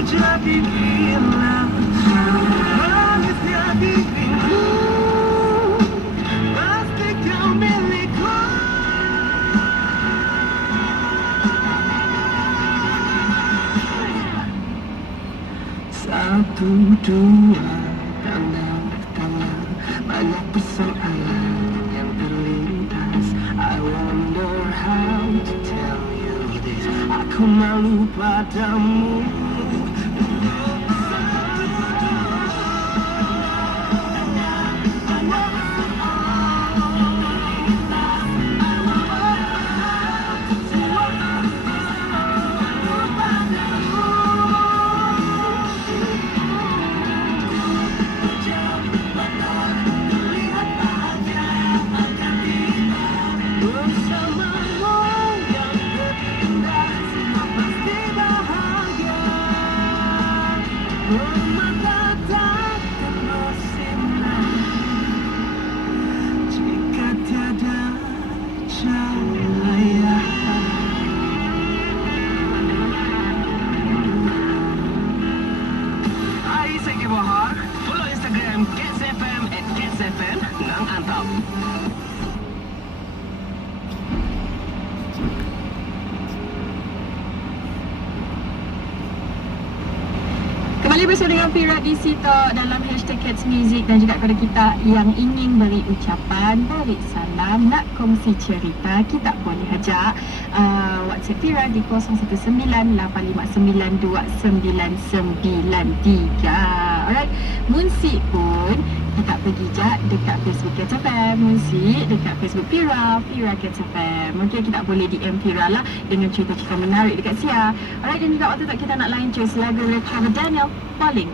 jadi gila manisnya dirimu, pasti kau milikku. Satu, dua, tanda, banyak persoalan yang terlintas. I wonder how to tell you this. Aku malu padamu. Mata takkan bersinar jika tiada cahaya. Hai, saya K. Bohar. Follow Instagram Cats FM @catsfm. Nang antap. Kembali bersama dengan Fira di situ dalam hashtag Cats Music, dan juga kepada kita yang ingin beri ucapan, beri salam, nak kongsi cerita, kita boleh ajak WhatsApp Fira di 0119592993. Alright, musik pun kita pergi je dekat Facebook Cats FM, musik dekat Facebook Fira, Fira Cats FM. Mungkin kita boleh DM Fira lah dengan cerita-cerita menarik dekat Sia. Alright, dan juga waktu tak kita nak lain choice lagu Recover Daniel Falling.